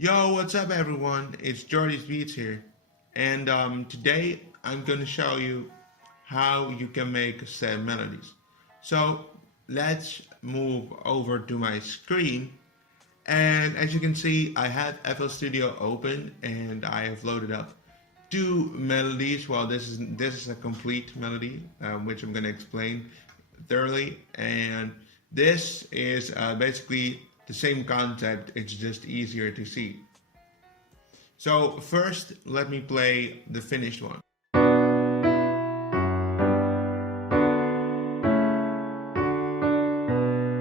Yo, what's up everyone? It's Jordy's Beats here. And today I'm going to show you how you can make sad melodies. So let's move over to my screen. And as you can see, I have FL Studio open and I have loaded up two melodies. Well, this is a complete melody, which I'm going to explain thoroughly. And this is basically the same concept, it's just easier to see. So first, let me play the finished one. One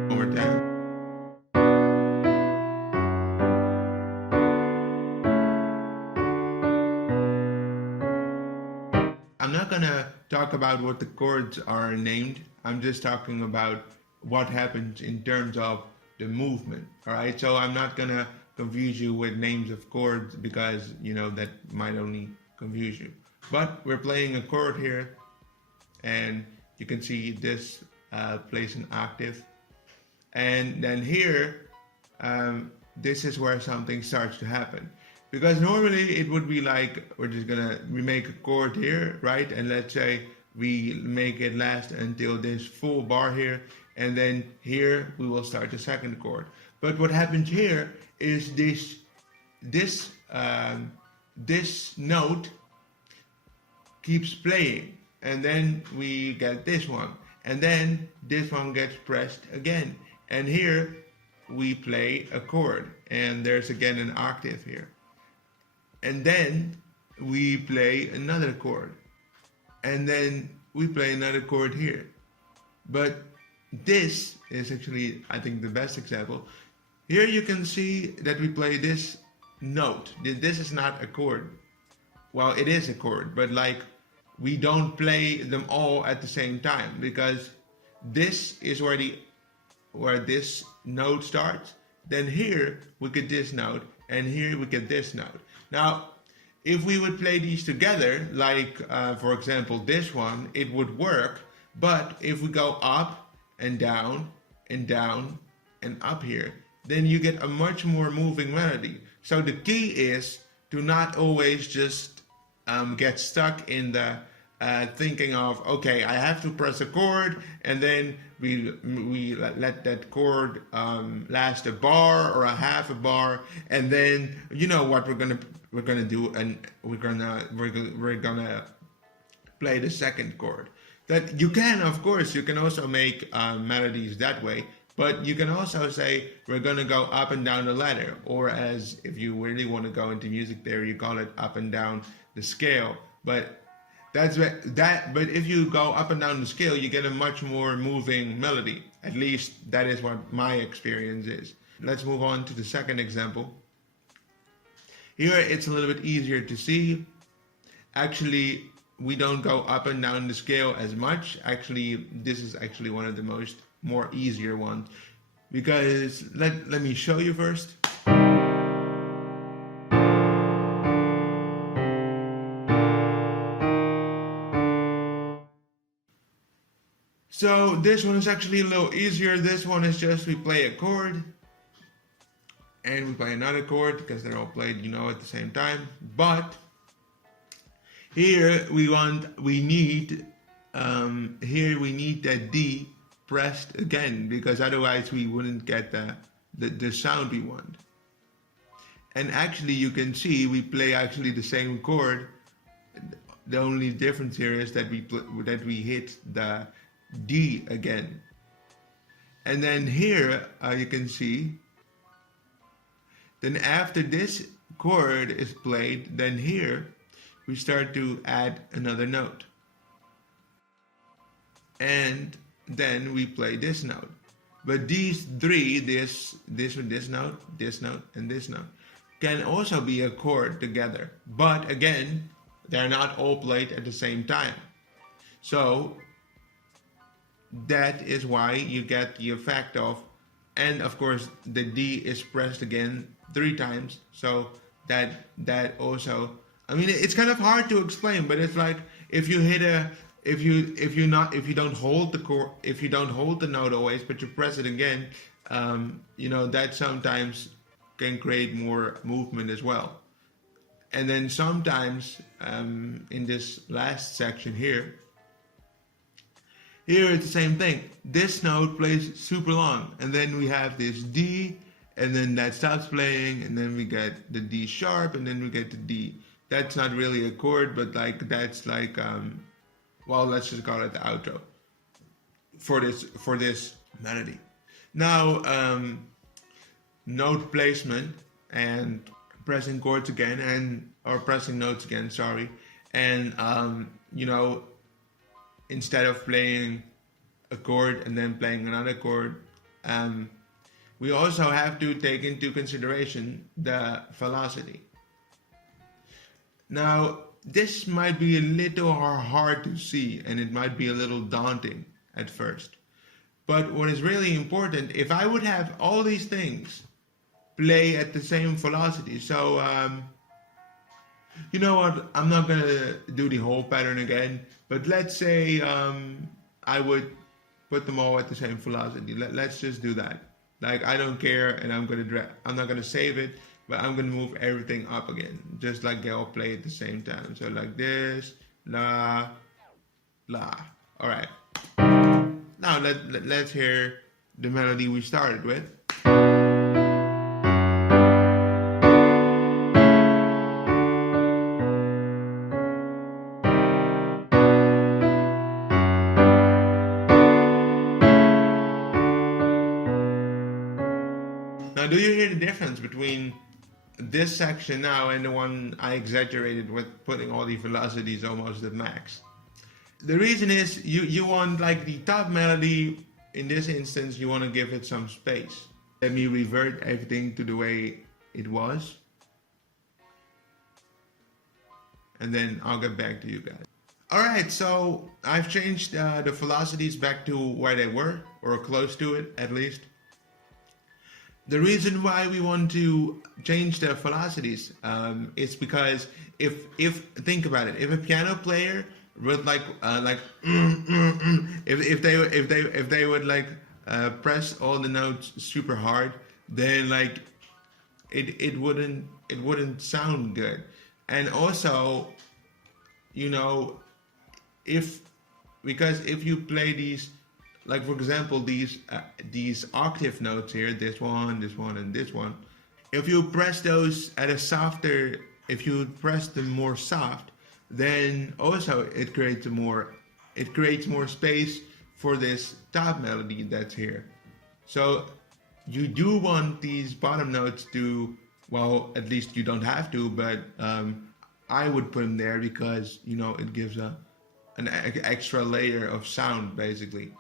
more time. I'm not gonna talk about what the chords are named. I'm just talking about what happens in terms of the movement. All right, so I'm not gonna confuse you with names of chords because that might only confuse you. But we're playing a chord here, and you can see this plays an octave, and then here this is where something starts to happen. Because normally it would be like we make a chord here, right? And let's say we make it last until this full bar here, and then here we will start the second chord. But what happens here is this note keeps playing, and then we get this one, and then this one gets pressed again, and here we play a chord, and there's again an octave here. And then we play another chord, and then we play another chord here. But this is actually, I think, the best example. Here you can see that we play this note. This is not a chord. Well, it is a chord, but like we don't play them all at the same time, because this is where this note starts. Then here we get this note, and here we get this note. Now, if we would play these together, like for example this one, it would work. But if we go up and down and down and up here, then you get a much more moving melody. So the key is to not always just get stuck in the thinking of, okay, I have to press a chord, and then we let that chord last a bar or a half a bar, and then you know what we're gonna do, and we're gonna play the second chord. That you can, of course, you can also make melodies that way, but you can also say we're gonna go up and down the ladder, or as if you really want to go into music theory, you call it up and down the scale. But but if you go up and down the scale, you get a much more moving melody. At least that is what my experience is. Let's move on to the second example. Here it's a little bit easier to see. Actually, we don't go up and down the scale as much. Actually, this is actually one of the more easier ones, because let me show you first. So this one is actually a little easier. This one is just we play a chord and we play another chord, because they're all played, at the same time. But here we need that D pressed again, because otherwise we wouldn't get the sound we want. And actually you can see we play actually the same chord. The only difference here is that we hit the D again. And then here you can see, then after this chord is played, then here we start to add another note, and then we play this note. But these three, this note, and this note, can also be a chord together, but again they're not all played at the same time. So that is why you get the effect of, and of course the D is pressed again 3 times, so that also, I mean, it's kind of hard to explain, but it's like if you don't hold the note always, but you press it again, that sometimes can create more movement as well. And then sometimes in this last section here it's the same thing. This note plays super long, and then we have this D, and then that stops playing, and then we get the D sharp, and then we get the D. That's not really a chord, but like that's like well, let's just call it the outro for this melody. Now note placement and pressing chords again, and or pressing notes again, sorry, and you know, instead of playing a chord and then playing another chord, we also have to take into consideration the velocity. Now, this might be a little hard to see, and it might be a little daunting at first. But what is really important, if I would have all these things play at the same velocity, so you know what, I'm not gonna do the whole pattern again, but let's say I would put them all at the same velocity. Let's just do that. Like, I don't care, and I'm not gonna save it, but I'm gonna move everything up again, just like they all play at the same time. So like this, la, la. All right. Now let's hear the melody we started with. Now, do you hear the difference between this section now and the one I exaggerated with putting all the velocities almost at max? The reason is you want, like, the top melody, in this instance, you want to give it some space. Let me revert everything to the way it was, and then I'll get back to you guys. Alright, so I've changed the velocities back to where they were, or close to it at least. The reason why we want to change the velocities is because if think about it, if a piano player would if they would like press all the notes super hard, then like it wouldn't sound good. And also, you know, because if you play these, like for example, these octave notes here, this one, and this one, if you press those at a softer, if you press them more soft, then also it creates more space for this top melody that's here. So you do want these bottom notes to, well, at least you don't have to, but I would put them there because, you know, it gives an extra layer of sound basically.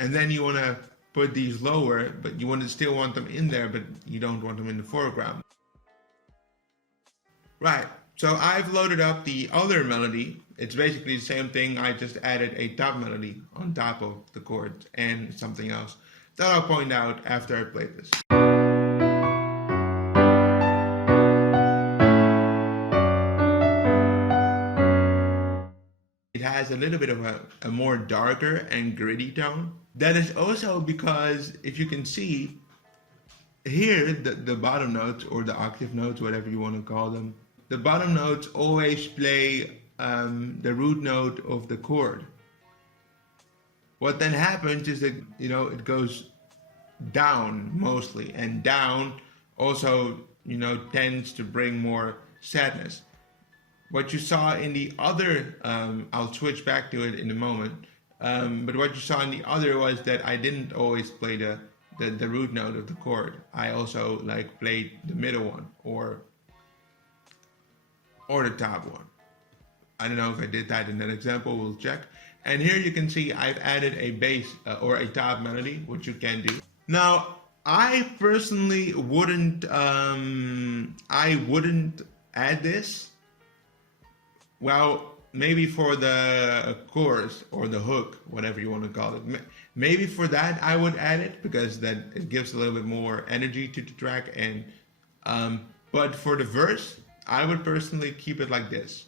And then you want to put these lower, but you still want them in there, but you don't want them in the foreground. Right, so I've loaded up the other melody. It's basically the same thing. I just added a top melody on top of the chords and something else that I'll point out after I play this. It has a little bit of a more darker and gritty tone. That is also because, if you can see here, the bottom notes, or the octave notes, whatever you want to call them, the bottom notes always play the root note of the chord. What then happens is that, you know, it goes down mostly, and down also, you know, tends to bring more sadness. What you saw in the other, I'll switch back to it in a moment, but what you saw in the other was that I didn't always play the root note of the chord. I also like played the middle one, or the top one. I don't know if I did that in that example, we'll check. And here you can see I've added a bass or a top melody, which you can do. Now, I personally wouldn't add this. Well, maybe for the chorus or the hook, whatever you want to call it. Maybe for that I would add it, because that it gives a little bit more energy to the track. And but for the verse, I would personally keep it like this.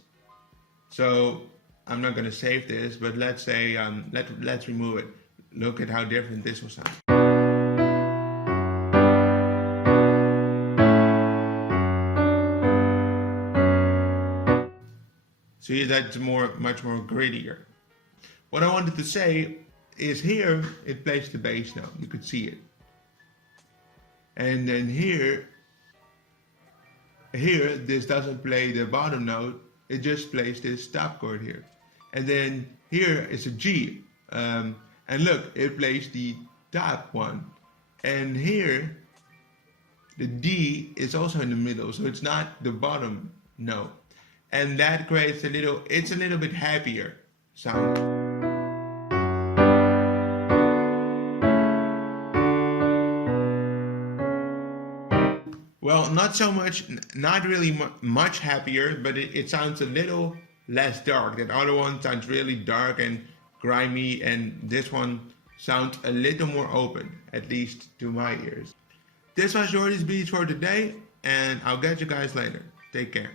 So I'm not going to save this, but let's say let's remove it. Look at how different this will sound. See, that's much more grittier. What I wanted to say is here it plays the bass note. You could see it. And then here this doesn't play the bottom note. It just plays this stop chord here. And then here is a G. And look, it plays the top one. And here the D is also in the middle, so it's not the bottom note. And that creates it's a little bit happier sound. Well, not so much, not really much happier, but it sounds a little less dark. That other one sounds really dark and grimy, and this one sounds a little more open, at least to my ears. This was Jordy's Beats for today, and I'll get you guys later. Take care.